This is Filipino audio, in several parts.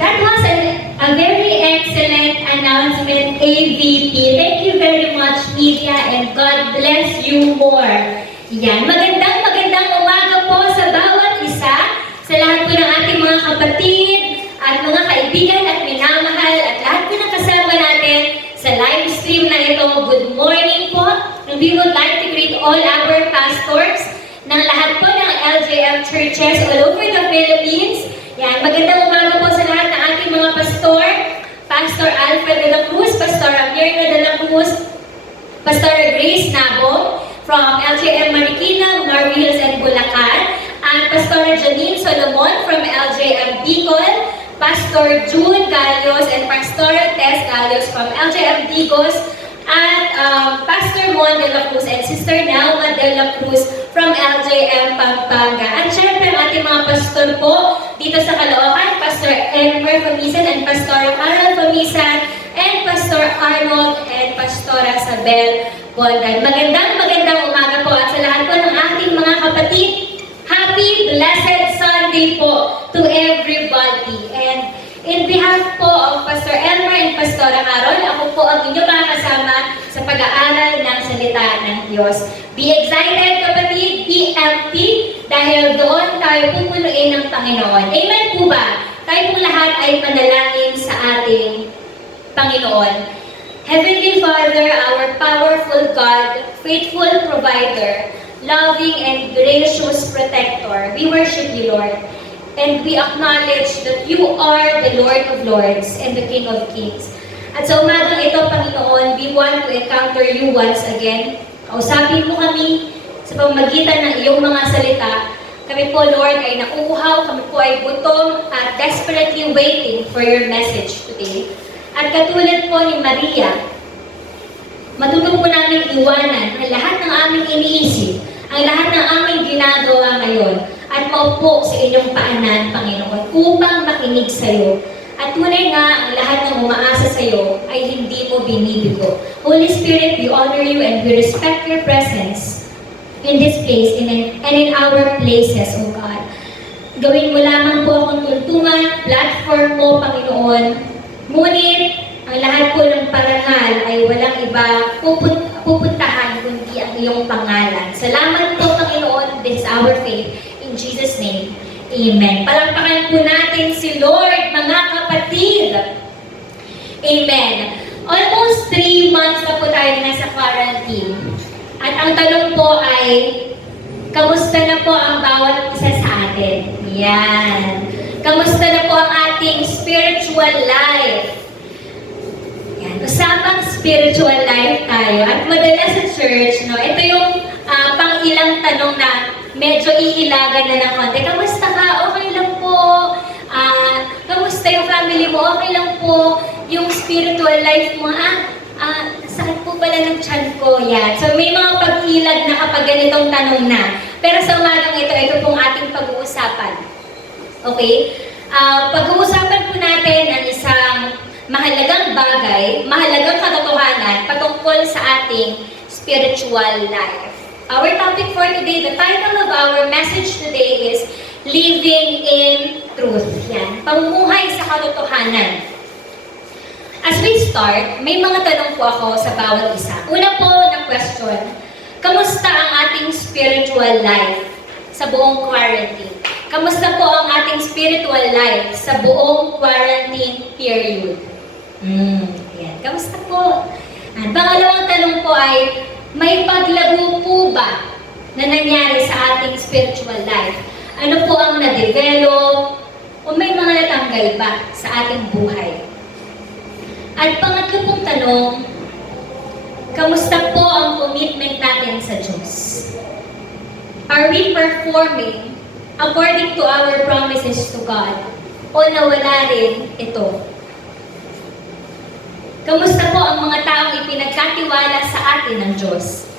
That was a very excellent announcement, AVP. Thank you very much, media, and God bless you more. Yan. Magandang umaga po sa bawat isa, sa lahat po ng ating mga kapatid, at mga kaibigan at minamahal, at lahat po ng kasama natin sa live stream na ito. Good morning po. And we would like to greet all our pastors ng lahat po ng LJM churches all over the Philippines. Yan, magandang umaga po sa lahat ng ating mga pastor, Pastor Alfred de la Cruz, Pastor Mirna de la Cruz, Pastor Grace Nabo from LJM Marikina, Marvils and Bulacan, and Pastor Janine Solomon from LJM Bicol, Pastor June Galios and Pastor Tess Galios from LJM Digos, at Pastor Mon de la Cruz and Sister Nauma de la Cruz from LJM Pampanga. At syempre ang ating mga pastor po dito sa Caloocan, Pastor Elmer Famisan and Pastor Carol Famisan, and Pastor Arnold and Pastora Sabel Bondan. Magandang umaga po at sa lahat po ng ating mga kapatid. Happy Blessed Sunday po to everybody. And in behalf po of Pastor Elmer and Pastora Carol, ako po ang inyong mga kasama sa pag-aaral ng salita ng Diyos. Be excited, kapatid, be empty, dahil doon tayo pupunuin ng Panginoon. Amen po ba? Tayo po lahat ay panalangin sa ating Panginoon. Heavenly Father, our powerful God, faithful provider, loving and gracious protector, we worship you, Lord. And we acknowledge that you are the Lord of Lords and the King of Kings. At sa umagang ito, Panginoon, we want to encounter you once again. Kausapin mo kami sa pamamagitan ng iyong mga salita. Kami po, Lord, ay nauuhaw, kami po ay gutom at desperately waiting for your message today. At katulad po ni Maria, matutong po namin iwanan ang lahat ng aming iniisip, ang lahat ng aming ginagawa ngayon, at maupo sa inyong paanan, Panginoon, upang makinig sa iyo. At tunay nga, ang lahat ng umaasa sa iyo ay hindi mo binibigo. Holy Spirit, we honor you and we respect your presence in this place and in our places, O God. Gawin mo lamang po akong tuntungan, platform mo, Panginoon. Ngunit, ang lahat po ng parangal ay walang iba pupuntahan kundi ang iyong pangalan. Salamat po, Panginoon. This is our faith. In Jesus' name, Amen. Palakpakan po natin si Lord, mga kapatid. Amen. Almost 3 months na po tayo nasa quarantine. At ang tanong po ay, kamusta na po ang bawat isa sa atin? Yan. Kamusta na po ang ating spiritual life? Yan. Usapang spiritual life tayo. At madalas sa church, no, ito yung pang-ilang tanong na medyo iilagan na ng konti. Kamusta ka? Okay lang po. Kamusta yung family mo? Okay lang po. Yung spiritual life mo, sakit po pala ng tiyan ko. Yan. So may mga pag-ilag na kapag ganitong tanong na. Pero sa umagang ito pong ating pag-uusapan. Okay? Pag-uusapan po natin ang isang mahalagang bagay, mahalagang katotohanan patungkol sa ating spiritual life. Our topic for today, the title of our message today is Living in Truth. Yan, pamumuhay sa katotohanan. As we start, may mga tanong po ako sa bawat isa. Una po na question, kamusta ang ating spiritual life sa buong quarantine? Kamusta po ang ating spiritual life sa buong quarantine period? Yan, kamusta po? At pangalawang tanong po ay, may paglago po ba na nangyari sa ating spiritual life? Ano po ang na-develop? O may mga natanggal ba sa ating buhay? At pangatlo pong tanong, kamusta po ang commitment natin sa Diyos? Are we performing according to our promises to God? O nawala rin ito? Kamusta po ang mga taong ipinagkatiwala sa atin ng Diyos?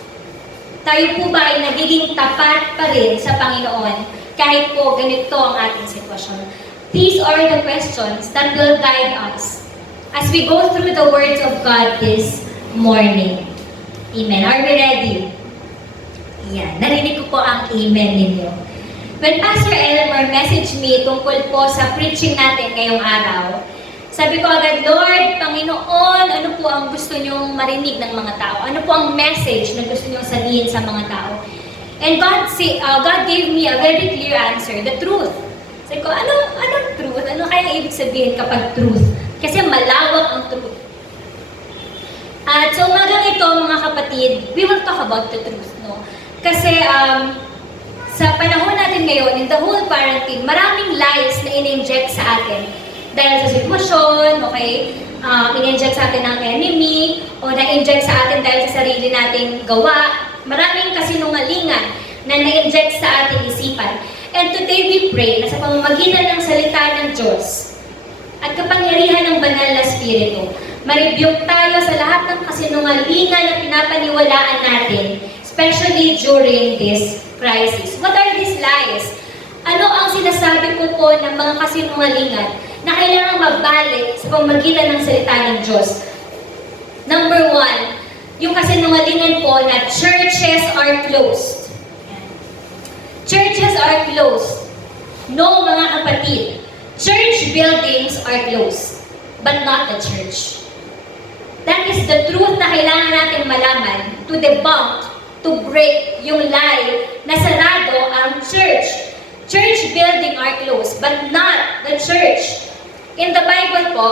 Tayo po ba ay nagiging tapat pa rin sa Panginoon kahit po ganito ang ating sitwasyon? These are the questions that will guide us as we go through the words of God this morning. Amen. Are we ready? Yan. Narinig ko po ang amen ninyo. When Pastor Elmer messaged me tungkol po sa preaching natin ngayong araw, sabi ko agad, Lord, Panginoon, ano po ang gusto niyong marinig ng mga tao? Ano po ang message na gusto niyong sabihin sa mga tao? And God gave me a very clear answer, the truth. Sabi ko, anong truth? Ano kaya ibig sabihin kapag truth? Kasi malawak ang truth. At so umagang ito, mga kapatid, we will talk about the truth, no? Kasi sa panahon natin ngayon, in the whole quarantine, maraming lies na in-inject sa atin. Dahil sa sitwasyon, okay, in-inject sa atin ng enemy, o na-inject sa atin dahil sa sarili nating gawa. Maraming kasinungalingan na na-inject sa ating isipan. And today we pray na sa pamamagitan ng salita ng Diyos at kapangyarihan ng banal na Espiritu, ma-rebuke tayo sa lahat ng kasinungalingan na pinapaniwalaan natin, especially during this crisis. What are these lies? Ano ang sinasabi ko po ng mga kasinungalingan na kailangang mabalik sa pamamagitan ng salita ng Diyos? Number 1, yung kasinungalingan po na churches are closed. Churches are closed. No, mga kapatid. Church buildings are closed, but not the church. That is the truth na kailangan natin malaman to debunk, to break yung lie na sarado ang church. Church building are closed, but not the church. In the Bible po,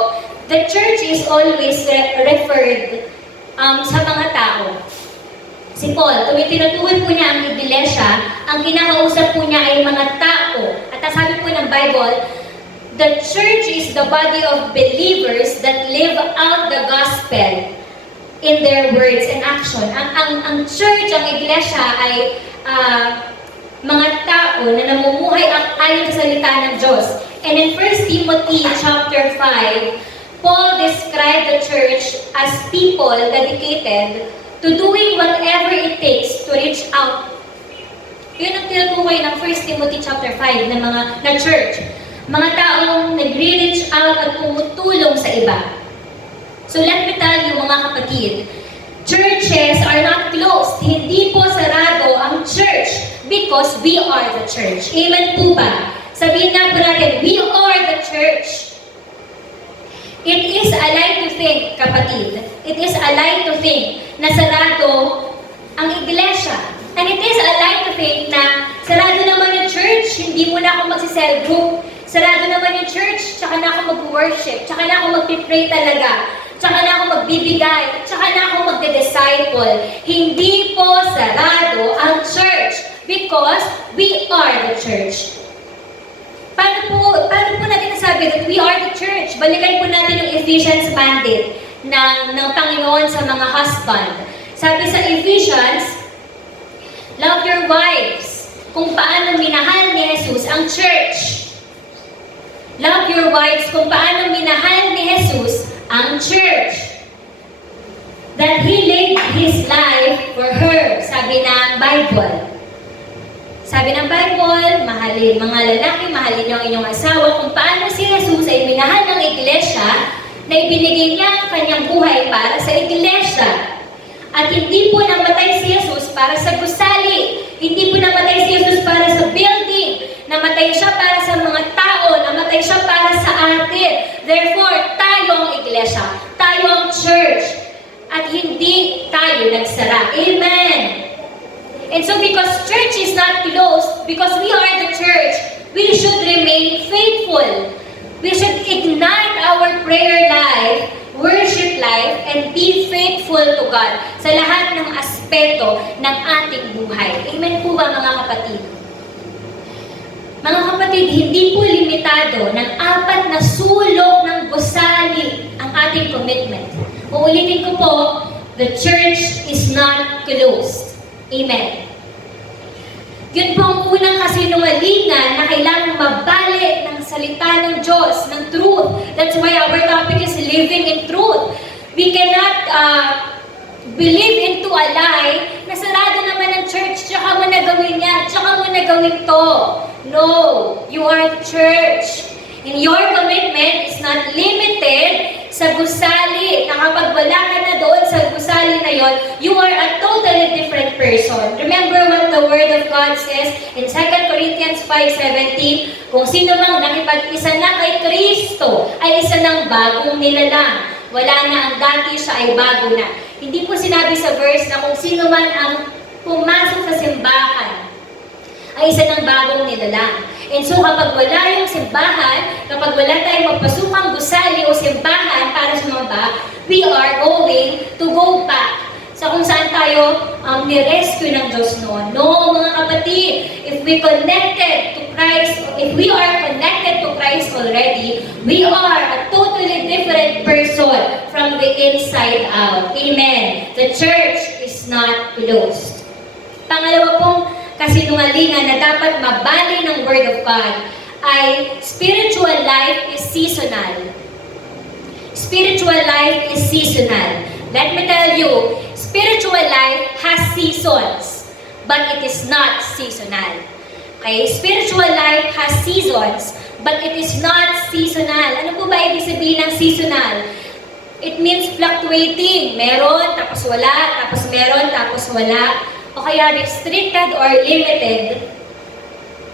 the church is always referred sa mga tao. Si Paul, tinutukoy po niya ang iglesia, ang kinakausap po niya ay mga tao. At sabi po ng Bible, the church is the body of believers that live out the gospel in their words and action. Ang church, ang iglesia ay mga tao na namumuhay ayon sa salita ng Diyos. And in 1 Timothy chapter 5, Paul described the church as people dedicated to doing whatever it takes to reach out. Yun ang tinutukoy ng 1 Timothy chapter 5 na church. Mga taong nagre-reach out at tumutulong sa iba. So let me tell you, mga kapatid, churches are not closed. Hindi po sarado ang church because we are the church. Amen po ba? Sabihin nga po natin, we are the church. It is a lie to think, kapatid. It is a lie to think na sarado ang iglesia. And it is a lie to think na sarado naman yung church, hindi mo na ako magsi-cell group. Sarado naman yung church, tsaka na ako mag-worship, tsaka na ako mag-pray talaga, tsaka na ako magbibigay, tsaka na ako magde-disciple. Hindi po sarado ang church because we are the church. Paano po natin nasabi that we are the church? Balikan po natin yung Ephesians mandate ng Panginoon sa mga husband. Sabi sa Ephesians, love your wives. Kung paano minahal ni Jesus ang church. Love your wives kung paano minahal ni Jesus ang church. That He laid His life for her. Sabi ng Bible. Sabi ng Bible, mahalin mga lalaki, mahalin niyo ang inyong asawa. Kung paano si Jesus ay minahal ng iglesia, na ibinigay niya ang kanyang buhay para sa iglesia. At hindi po namatay si Jesus para sa gusali. Hindi po namatay si Jesus para sa building. Namatay siya para sa mga tao. Namatay siya para sa atin. Therefore, tayo ang iglesia. Tayo ang church. At hindi tayo nagsara. Amen. And so because church is not closed, because we are the church, we should remain faithful. We should ignite our prayer life, worship life, and be faithful to God sa lahat ng aspeto ng ating buhay. Amen po ba, mga kapatid? Mga kapatid, hindi po limitado ng 4 na sulok ng gusali ang ating commitment. Uulitin ko po, the church is not closed. Amen. Yun po ang unang kasinungalingan na kailangang mabalik ng salita ng Diyos, ng truth. That's why our topic is living in truth. We cannot believe into a lie na sarado naman ang church, tsaka mo na gawin yan, tsaka mo na gawin to. No, you are the church. And your commitment is not limited sa gusali, na kapag wala ka na doon sa gusali na yon, you are a totally different person. Remember what the Word of God says in 2 Corinthians 5:17, kung sino mang nakipag-isa na kay Kristo ay isa ng bagong nilalang. Wala na ang dati, siya ay bago na. Hindi po sinabi sa verse na kung sino man ang pumasok sa simbahan ay isa ng bagong nilalang. And so kapag wala yung simbahan, kapag wala tayong magpasukang gusali o simbahan para sumamba, we are going to go back sa kung saan tayo ni-rescue ng Diyos noon. No, mga kapatid, if we are connected to Christ already, we are a totally different person from the inside out. Amen. The church is not closed. Pangalawa pong kasinungalingan na dapat mabali ng Word of God ay spiritual life is seasonal. Spiritual life is seasonal. Let me tell you, spiritual life has seasons, but it is not seasonal. Okay? Spiritual life has seasons, but it is not seasonal. Ano po ba ibig sabihin ng seasonal? It means fluctuating. Meron, tapos wala, tapos meron, tapos wala. O kaya restricted or limited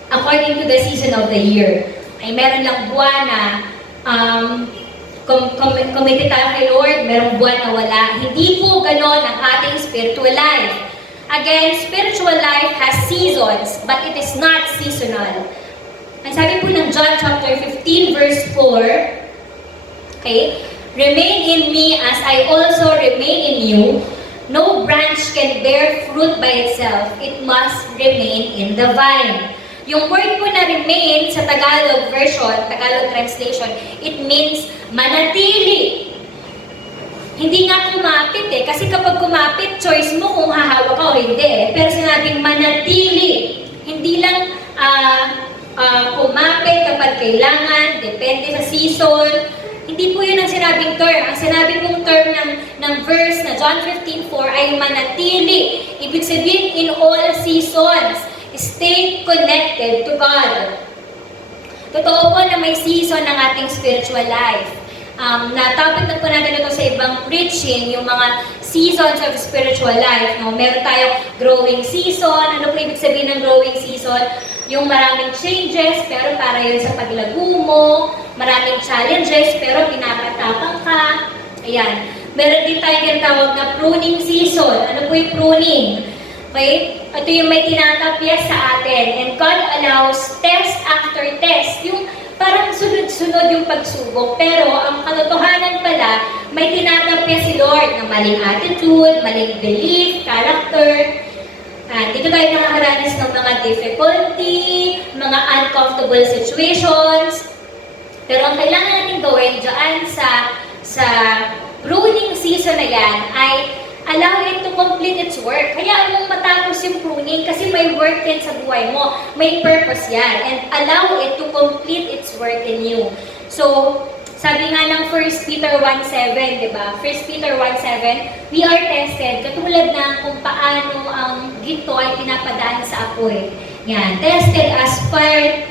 according to the season of the year. Ay meron lang buwan na committed tayo kay Lord, merong buwan na wala. Hindi po ganon ang ating spiritual life. Again, spiritual life has seasons, but it is not seasonal. Ang sabi po ng John chapter 15 verse 4, okay, remain in me as I also remain in you. No branch can bear fruit by itself. It must remain in the vine. Yung word po na remain sa Tagalog version, Tagalog translation, it means manatili. Hindi nga kumapit kasi kapag kumapit, choice mo kung hahawak ka o hindi. Pero sinabing manatili. Hindi lang kumapit kapag kailangan, depende sa season. Hindi po yun ang sinabing term. Ang sinabi pong term ng verse na John 15:4 ay manatili. Ibig sabihin, in all seasons, stay connected to God. Totoo po na may season ng ating spiritual life. Na-topic na po natin ito sa ibang preaching, yung mga seasons of spiritual life. No? Meron tayong growing season. Ano po ibig sabihin ng growing season? Yung maraming changes, pero para yun sa paglago mo. Maraming challenges, pero pinapatapang ka. Ayan. Meron din tayong tinatawag na pruning season. Ano po yung pruning? Okay? Ito yung may tinatapyas sa atin. And God allows test after test. Yung parang sunod-sunod yung pagsubok. Pero ang katotohanan pala, may tinatapyas si Lord na maling attitude, maling belief, character. Dito tayo nakakaranas ng mga difficulty, mga uncomfortable situations. Pero ang kailangan natin gawin dyan sa pruning season na yan ay allow it to complete its work. Kaya mong matapos yung pruning kasi may work din sa buhay mo. May purpose yan. And allow it to complete its work in you. So, sabi nga ng 1 Peter 1:7, di ba? 1 Peter 1:7, we are tested. Katulad ng kung paano ang ginto ay pinapadaan sa apoy. Yan. Tested as fire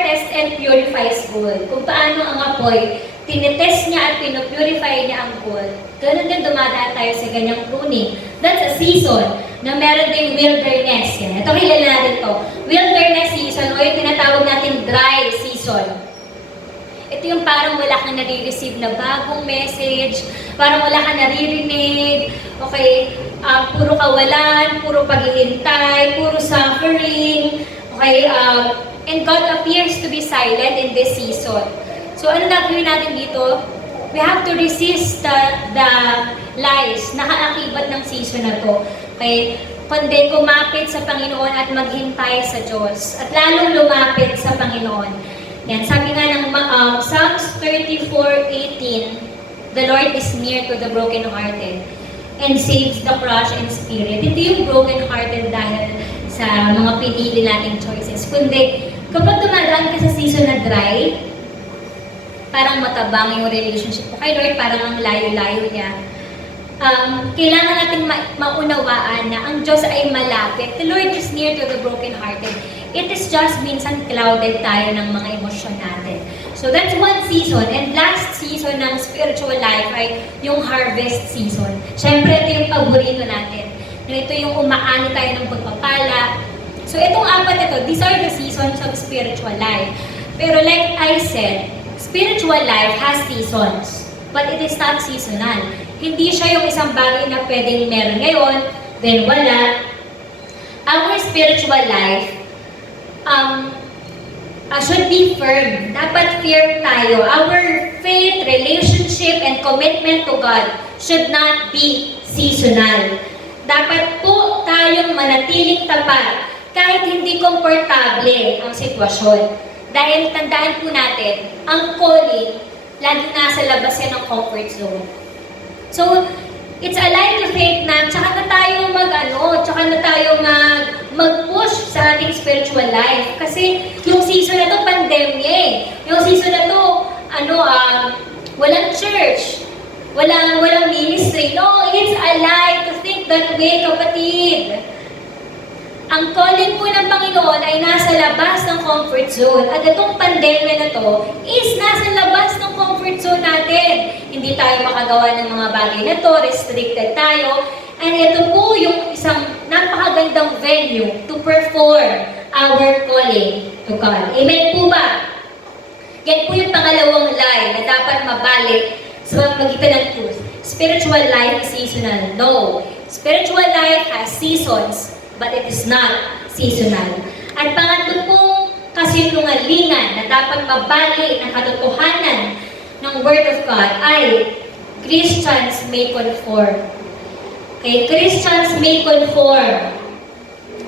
test and purifies gold. Kung paano ang apoy, tinetest niya at pinupurify niya ang gold. Ganun din dumadaan tayo sa ganyang pruning. That's a season na meron ding wilderness. Yan. Ito kilala natin to. Wilderness season o yung tinatawag natin dry season. Ito yung parang wala kang nare-receive na bagong message, parang wala kang naririnig, okay, puro kawalan, puro paghihintay, puro suffering, okay, and God appears to be silent in this season. So, ano gagawin natin dito? We have to resist the lies na kaakibat ng season na to. Okay? Kundi kumapit sa Panginoon at maghintay sa Diyos. At lalong lumapit sa Panginoon. Yan, sabi nga ng Psalms 34:18, the Lord is near to the brokenhearted and saves the crushed in spirit. Hindi yung brokenhearted dahil sa mga pinili nating choices. Kundi, kapag dumadaan ka sa season na dry, parang matabang yung relationship mo kay Lord, parang ang layo-layo niya. kailangan nating maunawaan na ang Diyos ay malapit. The Lord is near to the brokenhearted. It is just minsan clouded tayo ng mga emosyon natin. So that's one season. And last season ng spiritual life ay yung harvest season. Siyempre, ito yung paborito natin. Ito yung umaani tayo ng pagpapala. So itong apat ito, these are the seasons of spiritual life. Pero like I said, spiritual life has seasons. But it is not seasonal. Hindi siya yung isang bagay na pwedeng meron ngayon, then wala. Our spiritual life should be firm. Dapat firm tayo. Our faith, relationship, and commitment to God should not be seasonal. Dapat po tayong manatiling tapat kahit hindi komportable ang sitwasyon. Dahil tandaan po natin, ang calling, lagi nasa labas yan ng comfort zone. So, it's a lie to think na tsaka na tayo mag-push sa ating spiritual life. Kasi yung season na to, pandemya eh. Yung season na to, walang church, walang ministry. No, it's a lie to think that way, kapatid. Ang calling po ng Panginoon ay nasa labas ng comfort zone. At itong pandemya na to is nasa labas ng comfort zone natin. Hindi tayo makagawa ng mga bagay na to, restricted tayo. And ito po yung isang napakagandang venue to perform our calling to God. Amen po ba? Yan po yung pangalawang lie na dapat mabalik sa pamamagitan ng truth. Spiritual life is seasonal. No. Spiritual life has seasons, but it is not seasonal. At pangatlo pong kasinungalingan na dapat mabali ng katotohanan ng Word of God ay Christians may conform. Okay, Christians may conform.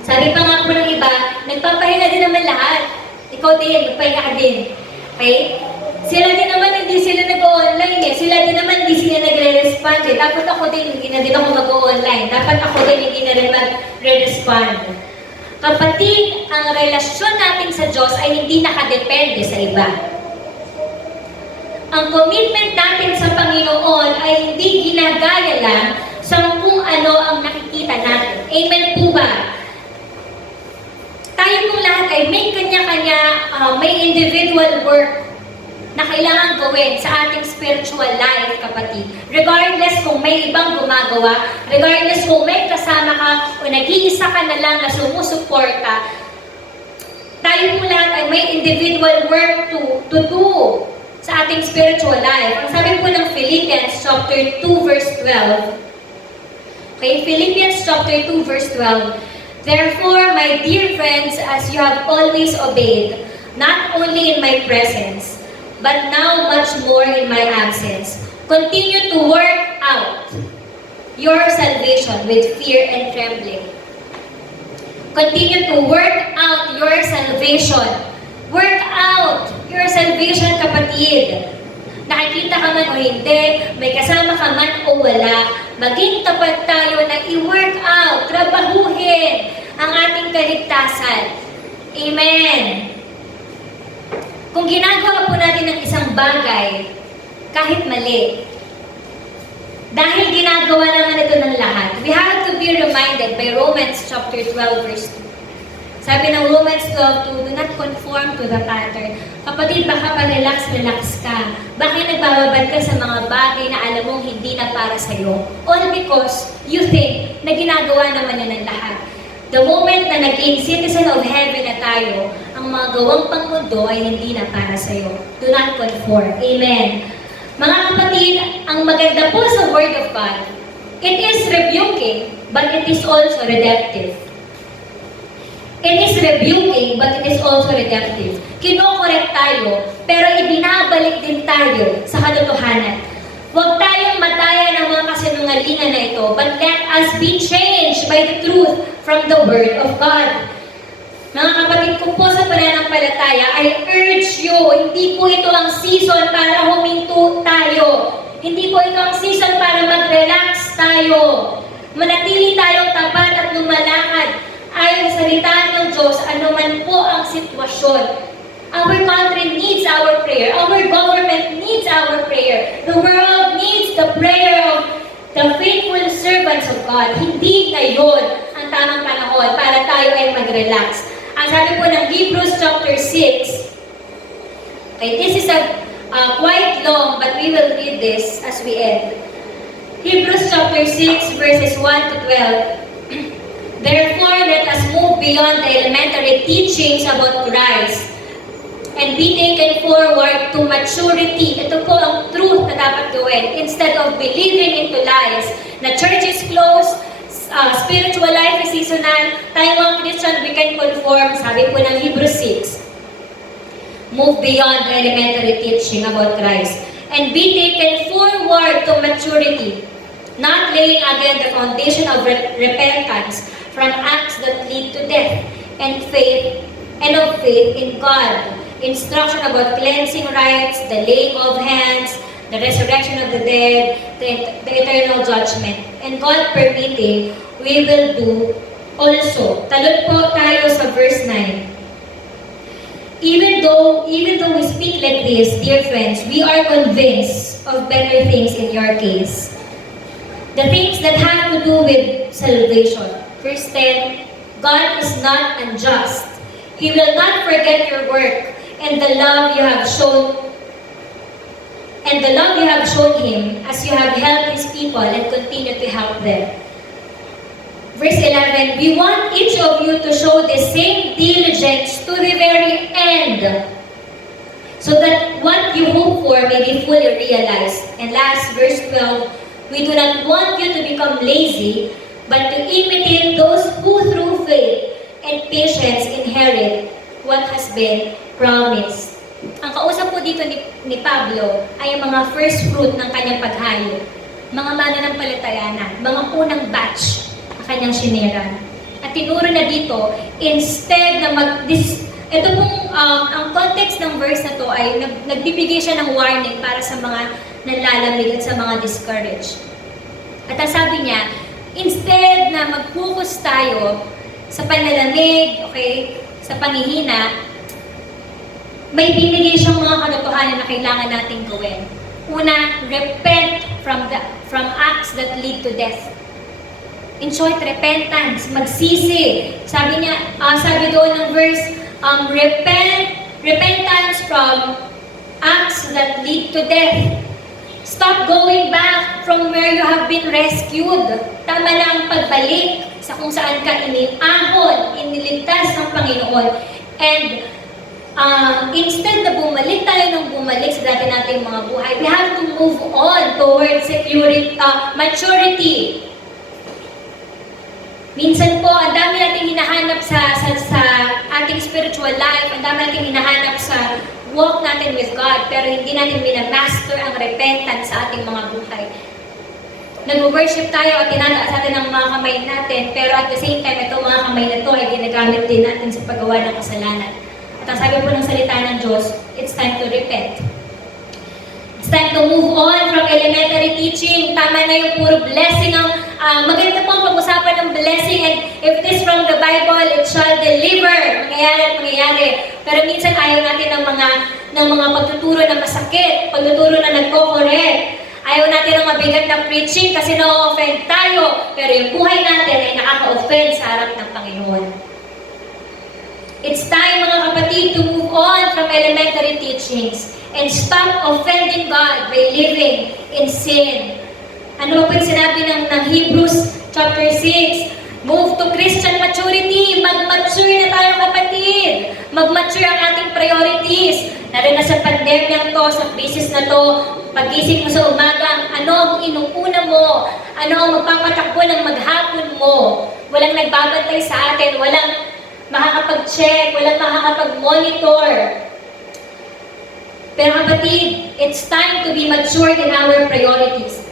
Sabi pa nga po ng iba, nagpapahinga din naman lahat. Ikaw din, magpahinga ka din. Okay? Sila din naman hindi sila nag-online eh. Sila din naman hindi sila nagre-respond eh. Dapat ako din, hindi na din ako mag-online. Dapat ako din hindi na rin mag-respond. Kapatid, ang relasyon natin sa Diyos ay hindi nakadepende sa iba. Ang commitment natin sa Panginoon ay hindi ginagaya lang sa kung ano ang nakikita natin. Amen po ba? Tayo pong lahat ay may kanya-kanya, may individual work na kailangan gawin sa ating spiritual life, kapatid. Regardless kung may ibang gumagawa, regardless kung may kasama ka o nag-iisa ka na lang na sumusuporta, tayo po lahat ay may individual work to do sa ating spiritual life. Ang sabi po ng Philippians chapter 2 verse 12. Okay, Philippians chapter 2 verse 12. Therefore, my dear friends, as you have always obeyed, not only in my presence, but now much more in my absence, continue to work out your salvation with fear and trembling. Continue to work out your salvation. Work out your salvation, kapatid. Nakikita ka man o hindi, may kasama ka man o wala, maging tapat tayo na i-work out, trabahuhin ang ating kaligtasan. Amen. Kung ginagawa po natin ng isang bagay, kahit mali, dahil ginagawa naman ito ng lahat, we have to be reminded by Romans chapter 12 verse 2. Sabi ng Romans 12:2, do not conform to the pattern. Kapatid, baka pa-relax ka. Bakit nagbababad ka sa mga bagay na alam mong hindi na para sa'yo? All because you think na ginagawa naman yan ng lahat. The moment na naging citizen of heaven na tayo, ang mga gawang pangmundo ay hindi na para sa'yo. Do not conform. Amen. Mga kapatid, ang maganda po sa Word of God, it is rebuking, but it is also redemptive. It is rebuking, but it is also redemptive. Kino-correct tayo, pero ibinabalik din tayo sa katotohanan. Huwag tayong mataya ng mga kasinungalingan na ito, but let us be changed by the truth from the Word of God. Mga kapatid ko po sa pananampalataya, I urge you, hindi po ito ang season para huminto tayo. Hindi po ito ang season para mag-relax tayo. Manatili tayong tapat at lumalakad ayon sa salita ng Diyos, anuman po ang sitwasyon. Our country needs our prayer. Our government needs our prayer. The world needs the prayer of the faithful servants of God. Hindi ngayon ang tamang panahon para tayo ay mag-relax. Ang sabi po ng Hebrews chapter 6, okay, this is quite long, but we will read this as we end. Hebrews chapter 6, verses 1 to 12. Therefore, let us move beyond the elementary teachings about Christ and be taken forward to maturity. Ito po ang truth na dapat gawin. Instead of believing into lies, na church is closed, spiritual life is seasonal, tayo mga Christian, we can conform, sabi po ng Hebrews 6. Move beyond the elementary teaching about Christ and be taken forward to maturity, not laying again the foundation of repentance from acts that lead to death and of faith in God, instruction about cleansing rites, the laying of hands, the resurrection of the dead, the eternal judgment. And God permitting, we will do also. Talon po tayo sa verse 9. Even though we speak like this, dear friends, we are convinced of better things in your case. The things that have to do with salvation. Verse 10, God is not unjust. He will not forget your work and the love you have shown Him as you have helped His people and continue to help them. Verse 11, we want each of you to show the same diligence to the very end, so that what you hope for may be fully realized. And last, verse 12, we do not want you to become lazy, but to imitate those who through faith and patience inherit what has been promised. Ang kausap po dito ni Pablo ay ang mga first fruit ng kanyang paghayo, mga mananampalataya na, mga unang batch na kanyang siniran. At tinuro na dito, instead na ito pong, ang context ng verse na to ay nagbibigay siya ng warning para sa mga nalalamig at sa mga discouraged. At ang sabi niya, instead na mag-focus tayo sa panlalamig, okay, sa panghihina, may binigay siyang mga katotohanan na kailangan nating gawin. Una, repent from acts that lead to death. In short, repentance, magsisi. Sabi doon ng verse, repentance from acts that lead to death. Stop going back from where you have been rescued. Tama na ang pagbalik sa kung saan ka iniligtas ng Panginoon. And instead na bumalik tayo ng bumalik sa dati nating mga buhay, we have to move on towards maturity. Minsan po, ang dami nating hinahanap sa ating spiritual life, ang dami nating hinahanap sa walk natin with God, pero hindi natin minamaster ang repentance sa ating mga buhay. Nag-worship tayo at tinataas natin ang mga kamay natin, pero at the same time, itong mga kamay na ito ay ginagamit din natin sa paggawa ng kasalanan. At ang sabi po ng salita ng Diyos, it's time to repent. It's time to move on from elementary teaching. Tama na yung puro blessing. Maganda po ang pag-usapan ng blessing, and if it is from the Bible, it shall deliver. Mangyayari at mangyayari. Pero minsan ayaw natin ng mga pagtuturo na masakit, pagtuturo na nagko-correct. Ayaw natin ng mabigat na preaching kasi na-offend tayo. Pero yung buhay natin ay nakaka-offend sa harap ng Panginoon. It's time, mga kapatid, to move on from elementary teachings and stop offending God by living in sin. Ano po yung sinabi ng Hebrews chapter 6? Move to Christian maturity. Mag-mature na tayo, kapatid. Mag-mature ang ating priorities. Lalo na sa pandemyang to, sa crisis na to, pagising mo sa umaga, ano ang inuuna mo? Ano ang magpapatakbo ng maghapon mo? Walang nagbabantay sa atin, walang makakapag-check, walang makakapag-monitor. Pero kapatid, it's time to be matured in our priorities.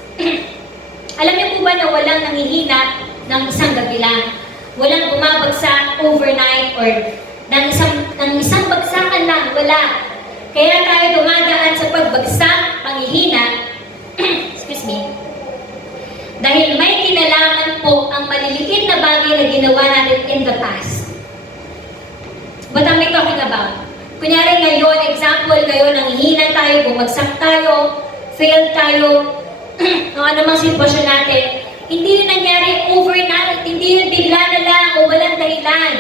Alam niyo po ba na walang nanghihina ng isang gabi lang? Walang bumabagsak overnight or ng isang bagsakan lang, wala. Kaya tayo dumadaan sa pagbagsak, panghihina, excuse me, dahil may kinalaman po ang maliliit na bagay na ginawa natin in the past. What am I talking about? Kunyari ngayon, example, ngayon, nanghihina tayo, bumagsak tayo, fail tayo, ng anumang sitwasyon natin, hindi yun nangyari overnight, hindi yun bigla na lang o walang dahilan.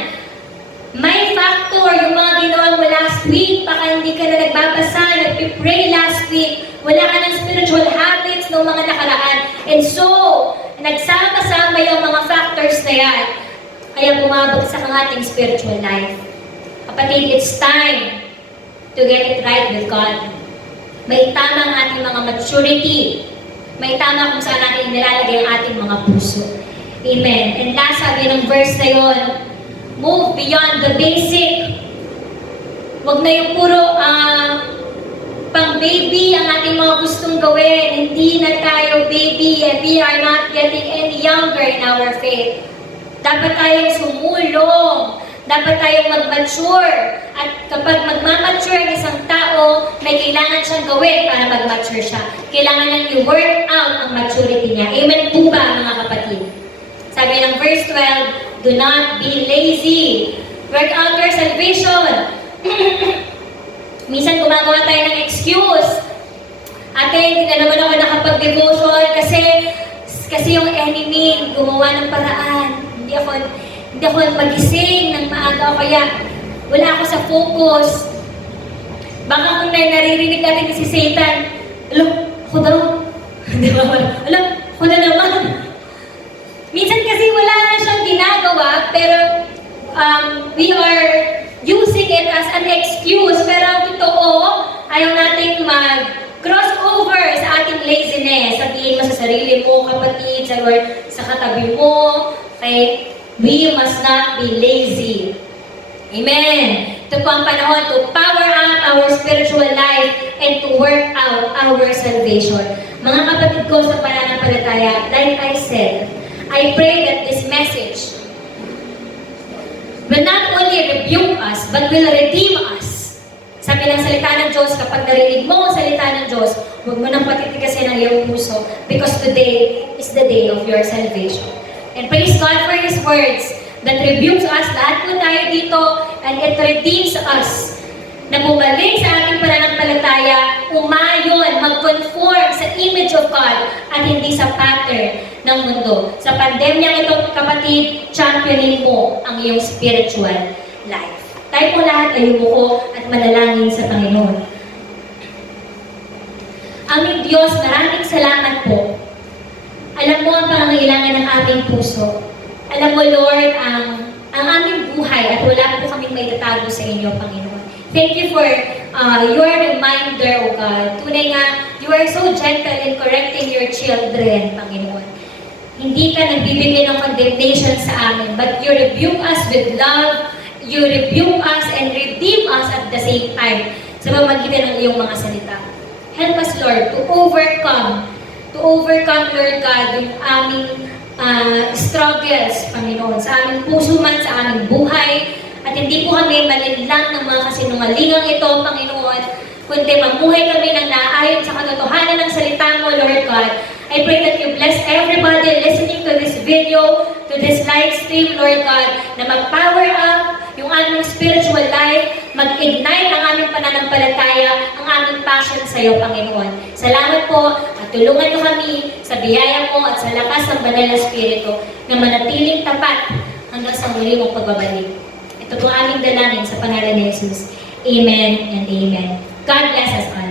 May factor, yung mga ginawa mo last week, baka hindi ka na nagbabasa, nagpipray last week, wala ka ng spiritual habits ng mga nakaraan. And so, nagsama-sama yung mga factors na yan, kaya bumabagsak ang ating spiritual life. Kapatid, it's time to get it right with God. May tama ang ating mga maturity. May tama kung saan natin nilalagay ang ating mga puso. Amen. And last, sabi ng verse na yun, move beyond the basic. Huwag na yung puro pang baby ang ating mga gustong gawin. Hindi na tayo baby and we are not getting any younger in our faith. Dapat tayong sumulong. Dapat tayong mag-mature. At kapag magmamature ang isang tao, may kailangan siyang gawin para mag-mature siya. Kailangan niyang i-work out ang maturity niya. Amen po ba, mga kapatid? Sabi ng verse 12, do not be lazy. Work out your salvation. Minsan gumagawa tayo ng excuse. Ate, hindi na naman ako nakapag-devotion kasi yung enemy gumawa ng paraan. Hindi ako magising ng maaga o kaya wala ako sa focus. Baka kung naririnig natin si Satan, alam, ako daw. Alam, ako na naman. Minsan kasi wala na siyang ginagawa, pero we are using it as an excuse. Pero ang totoo, ayaw nating mag-crossover sa ating laziness. Sabihin mo sa sarili mo, kapatid, sa katabi mo, okay? We must not be lazy. Amen. Ito po ang panahon to power up our spiritual life and to work out our salvation. Mga kapatid ko sa pananampalataya, like I said, I pray that this message will not only rebuke us, but will redeem us. Sabi ng salita ng Diyos, kapag narinig mo ang salita ng Diyos, huwag mo nang patitigasin ang iyong puso because today is the day of your salvation. And praise God for His words that rebukes us, lahat po tayo dito, and it redeems us na bumalik sa ating pananampalataya, umayon, mag-conform sa image of God at hindi sa pattern ng mundo. Sa pandemyang ito, kapatid, championin mo ang iyong spiritual life. Tayo po lahat ay umuko at manalangin sa Panginoon. Aming Diyos, maraming salamat po. Alam mo ang pangangailangan ng aming puso. Alam mo, Lord, ang aming buhay at wala po kaming may tatago sa inyo, Panginoon. Thank you for your reminder, O God. Tunay nga, you are so gentle in correcting your children, Panginoon. Hindi ka nagbibigay ng condemnation sa amin, but you rebuke us with love, you rebuke us and redeem us at the same time sa pamamagitan ng iyong mga salita. Help us, Lord, to overcome, Lord God, yung aming struggles, Panginoon, sa aming puso man, sa aming buhay, at hindi po kami malinlang ng mga kasinungalingang ito, Panginoon, kundi mamuhay kami ng naayon sa katotohanan ng salita mo, Lord God. I pray that you bless everybody listening to this video, to this live stream, Lord God, na mag-power up yung aming spiritual life, mag-ignite ang aming pananampalataya, ang aming passion sa iyo, Panginoon. Salamat po at tulungan niyo kami sa biyaya mo at sa lakas ng Banal na Espiritu na manatiling tapat hanggang sa muli mong pagbabalik. Ito po aming dalangin sa pangalan ni Jesus. Amen and amen. God bless us all.